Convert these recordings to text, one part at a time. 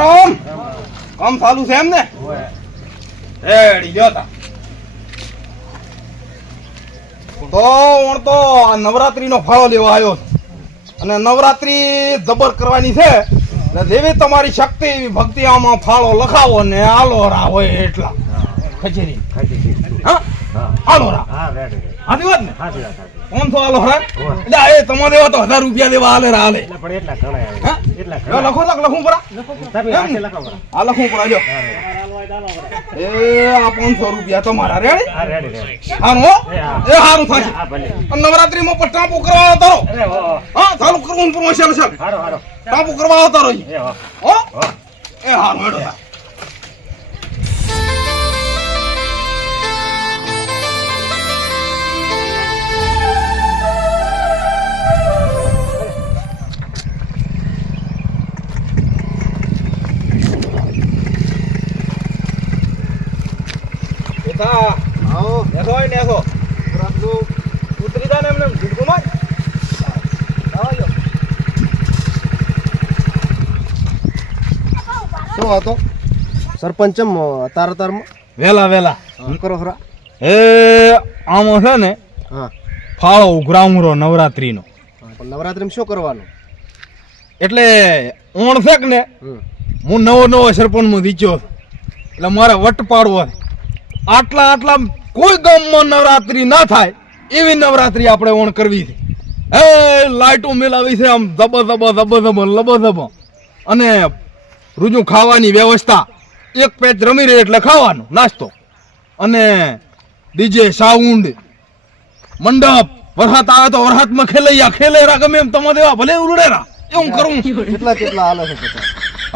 રામ રામ. કામ ચાલુ છે એમ ને? રેડી જોતા. તો હું તો આ નવરાત્રીનો ફાળો લેવા આવ્યો છું અને નવરાત્રી જબર કરવાની છે એટલે જેવી તમારી શક્તિ એવી ભક્તિ આમાં ફાળો લખાવો ને આલો રા હોય એટલા ખચેરી. હા આલો રા. હાથી વાત ને? 500 આલો રા. એટલે એ તમારે દેવા તો 1000 રૂપિયા દેવા હાલે રા હાલે. લખો તક લખું પરા. આ લખું પરા જો. એ આ 500 રૂપિયા તમારા રેડી? હારું હો? એ હારું થાય. નવરાત્રીમાં પણ ટાંપુ કરવા તારો. હા ચાલુ કરવું પ્રમોશન છે. ટાંપુ કરવા તારો. હો? એ હારું હેડો. સરપંચ તારમાં વેલા વેલા શું કરો ખરા? એ આમાં છે ને હા ફાળો ઉઘરામરો નવરાત્રીનો. નવરાત્રીમાં શું કરવાનું? એટલે ઓણ છે કે ને હું નવો સરપંચમાં દીચ્યો એટલે મારે વટ પાડવો આટલા કોઈ ગામમાં નવરાત્રી ના થાય એવી નવરાત્રી આપણે ઓણ કરવી છે. એ લાઈટો મેલાવી છે આમ ધબ અને રૂજુ ખાવાની વ્યવસ્થા. એક પેચ રમી રહે એટલે ખાવાનું નાસ્તો અને ડીજે સાઉન્ડ મંડપ વરસાદ આવે તો વરસાદમાં ખેલેરા ગમે એમ તમારે દેવા ભલે ઉડેરા એવું કરું. કેટલા હાલે છે?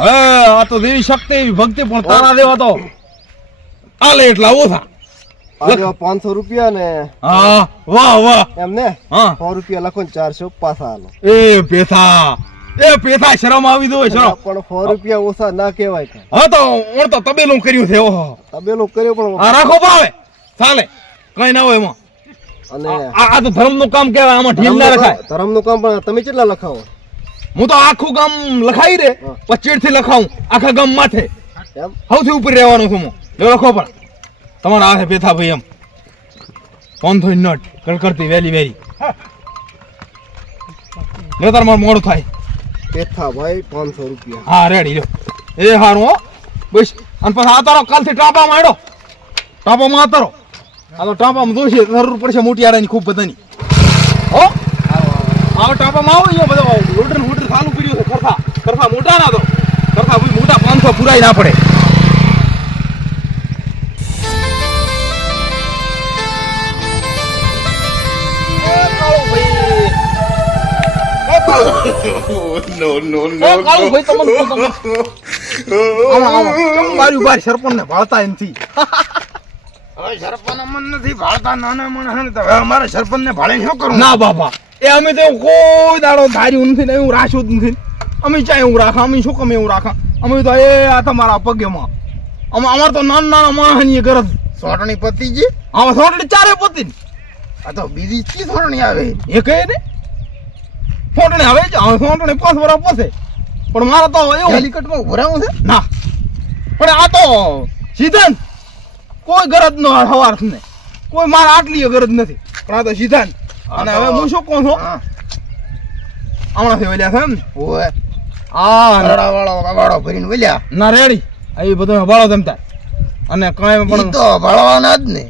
હવે આ તો દેવી શક્તિ એવી ભક્તિ પણ તારા દેવા તો હાલે એટલા ઓછા. 500 રૂપિયા ને? હા વાહ એમ ને? હા 100 રૂપિયા લખો ને 400 પાછા હાલો. એ પેથા શરમ આવી દો શરમ. પણ 100 રૂપિયા ઓછા ના કહેવાય. હા તો ઓણ તો તબેલું કર્યું છે. ઓહો તબેલું કર્યું પણ આ રાખો પાવે ચાલે કઈ ના હોય એમાં. અને આ તો ધર્મ નું કામ કહેવાય. આમાં ઢીલ ના રખાય. ધર્મ નું કામ પણ તમે કેટલા લખાવો? હું તો આખું ગામ લખાઈ રે 25 થી લખાવું આખા ગામ માથે. એમ સૌથી ઉપર રહેવાનું છું હું. લખો પણ તમારા હાથે પેથા ભાઈ એમ 500 નોટ કડકડતી વેલી લે તાર માર મોડું થાય. પેથા ભાઈ 500 રૂપિયા. હા રેડી લ્યો. એ હારું હો બસ. અને પછી આ તારો કાલથી ટાપા માંડો. ટાપામાં આ તારો આ તો ટાપામાં જોશે જરૂર પડશે મોટી આડાની ખૂબ બધાની. હો આવો ટાપામાં આવો અહીંયા બધો ઓર્ડર ચાલુ કર્યું છે. કરફા મોટા ના તો કરફા ભાઈ મોટા 500 પુરાઈ ના પડે. સરપંચ ને ભાળતા નથી. સરપંચ મન નથી ભાળતા. નાના માણસ અમારે સરપંચ ને ભાળે શું કરું? ના બાપા એ અમે તો કોઈ દાડો ધાર્યું નથી ને એવું રાખ્યું જ નથી. અમે ચાય એવું રાખા અમે શું કમે એવું રાખા. અમે તો એ આ તમારા પગેમાં અમારે તો નાના માણસની ગરજ. સોટણી પતી ગઈ. હા સોટણી ચારે પતી. આ તો બીજી ચી સોટણી આવે એ કહે ને સોટણી આવે છે. સોટણી 5 વર્ષ પસે પણ મારા તો એવું હેલિકોપ્ટરમાં ઉભરાવું છે ના. પણ આ તો સિદ્ધાંત કોઈ ગરજ નો હવાર ને કોઈ મારા આટલી ગરજ નથી. પણ આ તો સિદ્ધાંત. અને હવે હું શું કહું છું હમણાંથી વેલ્યા છે એમ ને? ઓય આ વાળો ભરીને વેલ્યા ના રેડી. એ બધું ભાળો તમતા અને કઈ પણ તો ભાળવાના જ ને.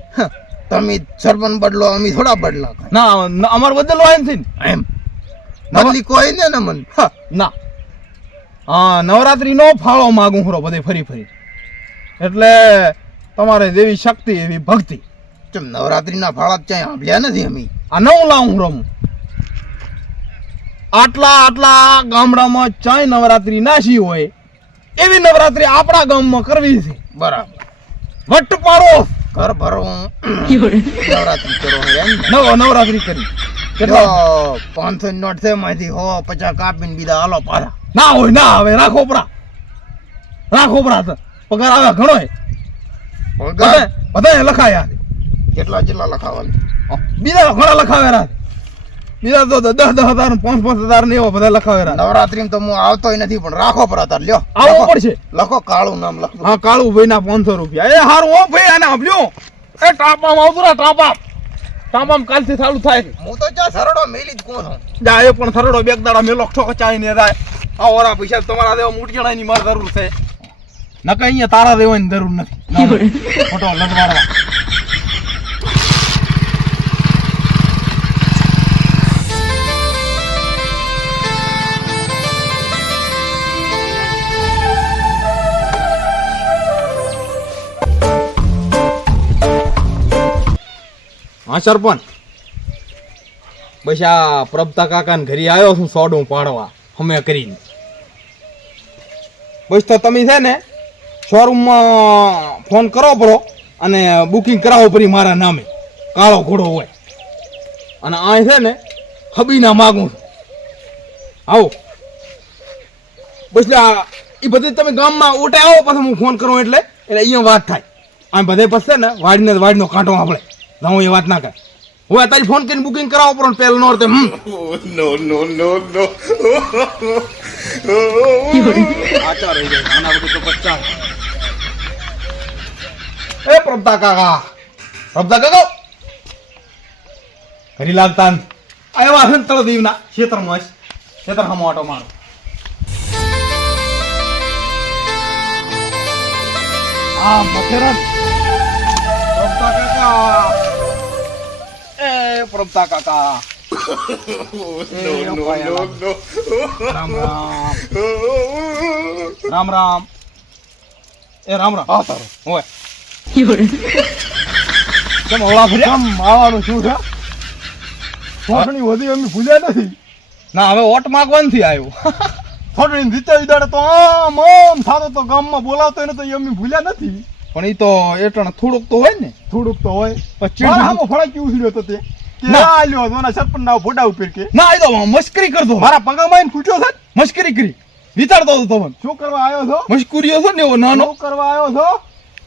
તમે સરપંચ બદલો અમે થોડા બદલા ના અમાર બદલો હોય ને એમ બદલી કોઈ ને મન ના. હા નવરાત્રી નો ફાળો માગું ખરો બધે ફરી એટલે તમારે દેવી શક્તિ એવી ભક્તિ. ચમ નવરાત્રી ના ફાળા ક્યાંય સાંભળ્યા નથી અમે. આ નવું લાવું રમું. આટલા ગામડામાં ચાય નવરાત્રી નાશી હોય એવી નવરાત્રી આપણા ગામમાં કરવી છે. બરાબર વટ પાડો ઘર ભરો નવરાત્રી કરો. નવરાત્રી કરી કેટલા 500 નોટ છે માંથી 150 કાપીને બીજા હાલો પાછા. ના હોય ના હવે રાખો પરા પગાર આવે ઘણો બધા લખાયા. કેટલા લખાવાના? બીજા ઘણા લખાવ્યા. બીજા તો 10,000 ને 5,000 ને એવા બધા લખાવેલા. નવરાત્રી તો હું આવતોય નથી પણ રાખો પર અત્યારે લ્યો આવવું પડશે. લખો કાળું નામ લખો. હા કાળુભાઈ ના 500 રૂપિયા. એ હારું હો ભાઈ, આને આપ્યો એ ટાપામાં આવતું ને ટાપામાં કાલથી ચાલુ થાય. હું તો જ્યાં સરડો મેલી જ કોણ છું. જા એ પણ થરડો બેગ દાડા મેલો ઠોકચાઈ ને જાય. આ ઓરા પૈસા તમારા દેવા મૂઠિયાની માર જરૂર છે. નકર અહીંયા તારા દેવાની જરૂર નથી. ફોટો લગવાડવા. હા સરપંચ, બસ આ પ્રભતા કાકા ને ઘરે આવ્યો છું સોડું પાડવા અમે કરીને. બસ તો તમે છે ને શોરૂમમાં ફોન કરો પડો અને બુકિંગ કરાવો પડી મારા નામે. કાળો ઘોડો હોય અને આ છે ને હબીના માગું છું. આવો બસ એ બધે તમે ગામમાં ઓટે આવો પછી હું ફોન કરું એટલે અહીંયા વાત થાય. આ બધે પછી ને વાડીનો કાંટો આપણે હું એ વાત ના કર. હું અત્યારે ફોન કરીને બુકિંગ કરાવો પડો ને પેલો નોર આચા રહી જાય આના બધું તો 50. એ પ્રભતા કાકા ઘરી લાગતા આવ્યા છે ને તળ દીવના ખેતરમાં ખેતર હમો આટો મારો. આ મથેરન પ્રભતા કાકા, એ પ્રભતા કાકા. રામ રામ. એ રામ રામ. હા તારો હોય કેમ હવળા ફર્યા? કેમ આવવાનું શું છે? થોડણી વધી અમે ભૂલ્યા નથી. ના હવે ઓટ માગવાનું થી આવ્યો. થોડણી જીતાવી દાડે તો આમ થાતો તો ગામમાં બોલાવતો એને તો એ અમે ભૂલ્યા નથી. પણ એ તો એટણ થોડુંક તો હોય ને. થોડુંક તો હોય. પછી મારા હામો ફળાકી ઉછળ્યો તો તે ના. આલ્યો દોના સરપંચ ના ફોટા ઉપર કે ના એ તો મસ્કરી કરતો. મારા પગામાં આવીને ફૂટ્યો છે. મસ્કરી કરી વિચારતો હતો તમને. શું કરવા આવ્યો છો? મસ્કુરીઓ છો ને એવો નાનો. શું કરવા આવ્યો છો?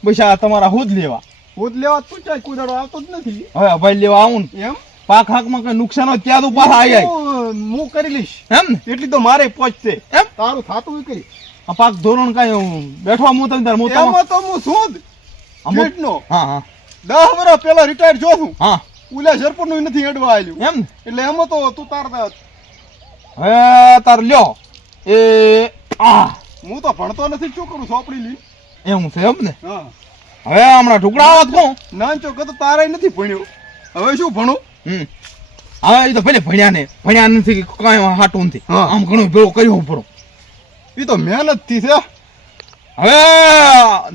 બસ આ તમારા હોદ લેવા. હોદ લેવા તું ચાય કુદાડો આવતો જ નથી. હવે ભાઈ લેવા આવું ને એમ પાક હાકમાં કઈ નુકસાન હોય ત્યાં તો પાછા આવી જાય હું કરી લઈશ એમ ને. એટલી તો મારે પહોંચશે. એમ તારું થાતું કરી આ પાક ધોરણ કઈ બેઠવા હું તમે તાર એમાં તો હું શું જ કેટલનો હા હા 10 વર્ષ પહેલા રિટાયર જો છું. હા ઉલા સરપંચ નું નથી હેડવા આલ્યું એમ ને. એટલે એમાં તો તું તાર હવે તાર લ્યો એ આ હું તો ભણતો નથી શું કરું સોપડી લઈ. એવું છે એમ ને. હા હવે હમણાં ઢુકડા આવત કહું. નાનચો કતો તારે નથી ભણ્યો. હવે શું ભણું? હવે એ તો ભલે ભણ્યા નથી કઈ હાટું નથી. હા. આમ ઘણું ભેળું કર્યું પડો. એ તો મહેનત થી છે. હવે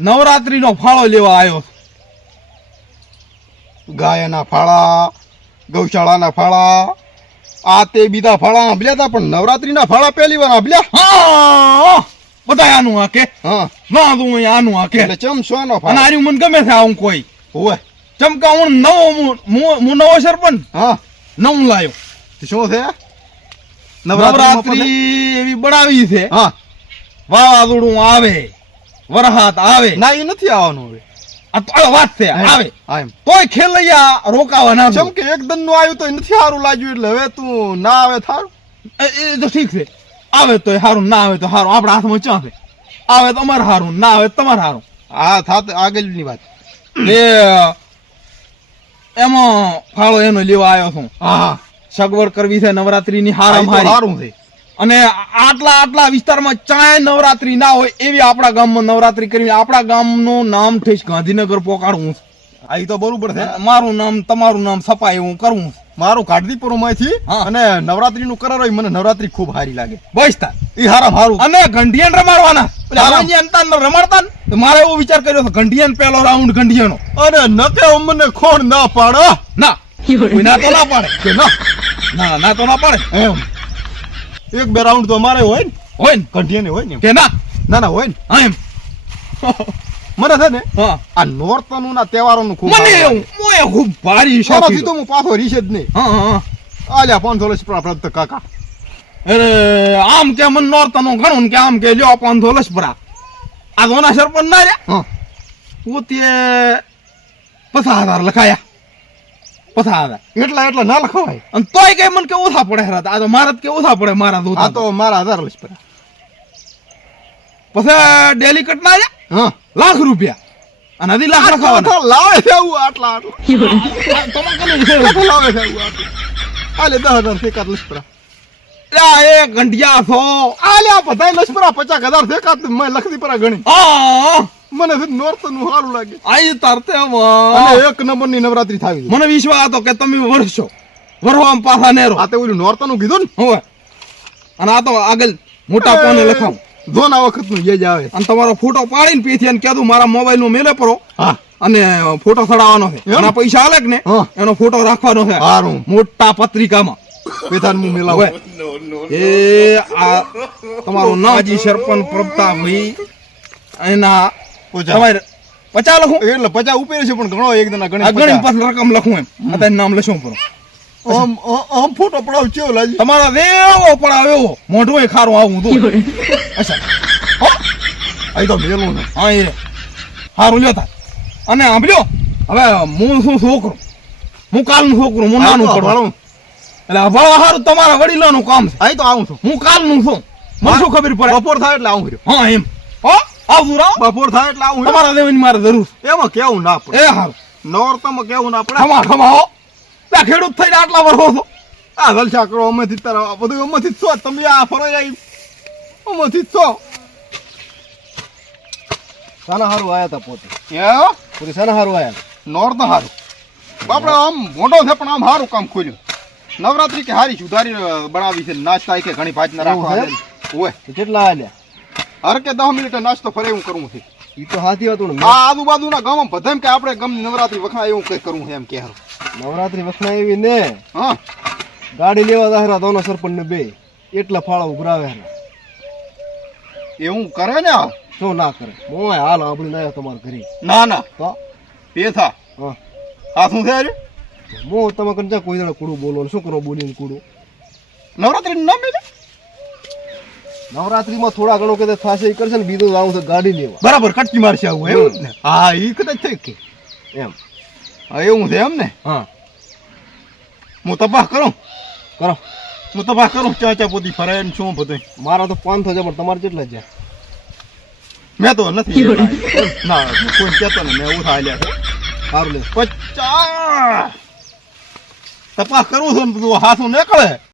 નવરાત્રી નો ફાળો લેવા આવ્યો. ગાયના ફાળા, ગૌશાળાના ફાળા, આ તે બીજા ફાળા આંભલ્યા હતા પણ નવરાત્રીના ફાળા પહેલી વાર આંભલ્યા. હા બધા આનું આ કે હા ના તું અહીં આનું આ કે એટલે ચમસવાનો અને ફાળો આર્યું મને ગમે છે આવું કોઈ હોય. ચમકા હું નવો સરપંચ હા નવું લાયો. શું છે? નવરાત્રી એવી બનાવી છે. હા વાવાઝોડું આવે વરસાદ આવે ના એ નથી આવવાનું હવે. આ તો વાત છે આવે હા એમ તોય ખેલૈયા રોકાવા ના જેમ કે એક દન નું આવ્યું તો નથી સારું લાગ્યું એટલે હવે તું ના આવે થારું. એ તો ઠીક છે. આવે તો સારું ના આવે તો સારું આપણા હાથમાં ચા છે. આવે તો અમારે સારું ના આવે તો તમારે સારું. હા થાત આગળની વાત. એ એમાં ફાળો એનો લેવા આવ્યો છું. હા સગવડ કરવી છે નવરાત્રીની હારામ હારી હારી. સારું છે. અને આટલા વિસ્તારમાં ચાય નવરાત્રી ના હોય એવી આપણા ગામમાં નવરાત્રી કરવી. આપણા ગામનું નામ ઠેસ ગાંધીનગર પોકાડવું. આ ઈ તો બરોબર છે. મારું નામ તમારું નામ સપાય એવું કરવું. મારું કાઢદીપુર માંથી હા. અને નવરાત્રી નું કરાર હોય મને નવરાત્રી ખૂબ સારી લાગે. બસ તા ઈ હારામ હારું. અને ઘંટિયાન રમાડવાના. હારામ. હવાજી અંતાન રમાડતા ને તો મારે એવો વિચાર કર્યો હતો ઘંટિયાન પહેલો રાઉન્ડ ઘંટિયાનો. અરે નકે અમને ખોણ ના પાડો ના કોઈ ના તો ના પાડે કે ના ના તો ના પાડે એમ. એક બે રાઉન્ડ તો મારે હોય ને હોય ને કંઠિયાને હોય ને. કે ના ના ના હોય ને. હા એમ મને છે ને હા આ નોરતાનું ના તહેવારોનું ખૂબ મને એવું મોય ખૂબ ભારી શોખી શોખી તો હું પાછો રીશે જ નહીં. હા હા આલ્યા 500 લક્ષ પ્રાપ્ત કાકા. અરે આમ કે મન નોરતાનું ઘણું ને કે આમ કે લ્યો 500 લસપરા. આ દોના સરપંચ ના રે હા પોતે 50,000 લખાયા. પછી આવે એટલા ના લખવાય. અને તોય કઈ મને કે ઓછા પડે હેરા આ તો મારા જ કે ઓછા પડે મારા આ દોતા તો મારા 1000 લઈશ પરા. પછી ડેલી કટ ના હા લાખ રૂપિયા અને હજી લાખ આ લખાવાના તો લાવે છે આવું આટલા તમે કોને છે? આટલા લાવે છે આવું આટલા. આલે 10,000 સેકાત લઈશ પરા. લ્યા, એ ગંઢિયા છો આલે આ બધાય લઈશ પરા 50,000 સેકાત મેં લખતી પરા ગણી. આ મને છે નોરતું નું સારું લાગે. આઈ તરતે અને એક નંબરની નવરાત્રી થાવી. મને વિશ્વાસ હતો કે તમે વરસો વરવામાં પાછા નેરો આ તે ઓલું નોરતું નું કીધું ને હવે અને આ તો આગળ મોટા પાને લખાવું ધોના વખત નું યજ આવે. અને તમારો ફોટો પાડીને પીથી અને કીધું મારા મોબાઈલ નું મેલે પરો હા અને ફોટો ચડાવવાનો છે એમ? એના પૈસા આલે કે ને હા. એનો ફોટો રાખવાનો છે હારું મોટા પત્રિકામાં પેથાન મુ મેલાવ. હવે એ આ તમારું નાજી સરપંચ પ્રતાપભાઈ એના પૂજા. તમારે 50 લખું એટલે 50 ઉપર છે પણ ઘણો એક દના આ ગણી ગણી પાછળ રકમ લખું એમ અત્યારે નામ લખું પરો આમ ફોટો પડાવ ચેવો લાજી. તમારા દેવો પડાવ્યો મોઢું ખારું આવું તો અચ્છા આ તો મેલું ને. હા એ સારું લ્યો તાર અને સાંભળ્યો હવે હું શું છોકરો હું કાલનું છોકરું હું નાનું પડવાનું એટલે ભણવા સારું તમારા વડીલોનું કામ છે આઈ તો આવું છું. હું કાલનું છું મને શું ખબર પડે બપોર થાય એટલે આવું રહ્યો. હા એમ હો આવતું રાવ બપોર થાય એટલે આવું રહ્યો. તમારા દેવાની મારે જરૂર એમાં કેવું ના પડે. છે એ સારું નોરતામાં કેવું ના પડે. ખમા ખમા હો ત્યાં ખેડૂત થઈને આટલા વર્ષો છો આ જલસા કરો અમેથી તારા બધું અમેથી જ છો. તમે આ ફરો જાય અમેથી જ છો. સાના હારું આયા તા પોતે હે પૂરી સાના હારું આયા નોરતા હારું. બાપડે આમ મોટો છે પણ આમ સારું કામ ખોલ્યું. નવરાત્રી કે હારી સુધારી બનાવી છે. નાસ્તા કે ઘણી ભાતના રાખવા એવું દે. ઓય તો કેટલા આલ્યા હર કે 10 મિનિટે નાસ્તો ફરે એવું કરવું છે. ઈ તો હાથી હતું ને આ આજુબાજુના ગામમાં બધામ કે આપણે ગમની નવરાત્રી વખણાય એવું કઈ કરવું છે એમ કે હારું. નવરાત્રી વખણાય એવી ને હા ગાડી લેવા દાહરા દોનો સરપંચ ને બે એટલા ફાળા ઉઘરાવે હે એવું કરે ને આ? શું ના કરે મોય હાલ આપણી ના તમાર ઘરે ના ના તો પેથા હા આ શું છે હારે? મો તમે કંચા કોઈ જણા કુડું બોલો ને શું કરો બોલીને કુડું નવરાત્રી નું નામ છે? નવરાત્રીમાં થોડા ઘણો કદાચ થશે એ કરશે ને બીજું આવું તો ગાડી લેવા બરાબર કટકી મારશે આવું એવું જ ને? હા ઈ કદાચ થઈ કે એમ હા એવું છે એમ ને? હા હું તપાસ કરું કરો હું તપાસ કરું ચા પોતી ફરાય ને શું બધું. મારા તો 500 છે પણ તમારે કેટલા છે મેં તો નથી ના કોઈ કહેતો ને મેં ઉઠા આલ્યા છે. સારું લે 50 તપાસ કરું છું ને બધું હાથું નીકળે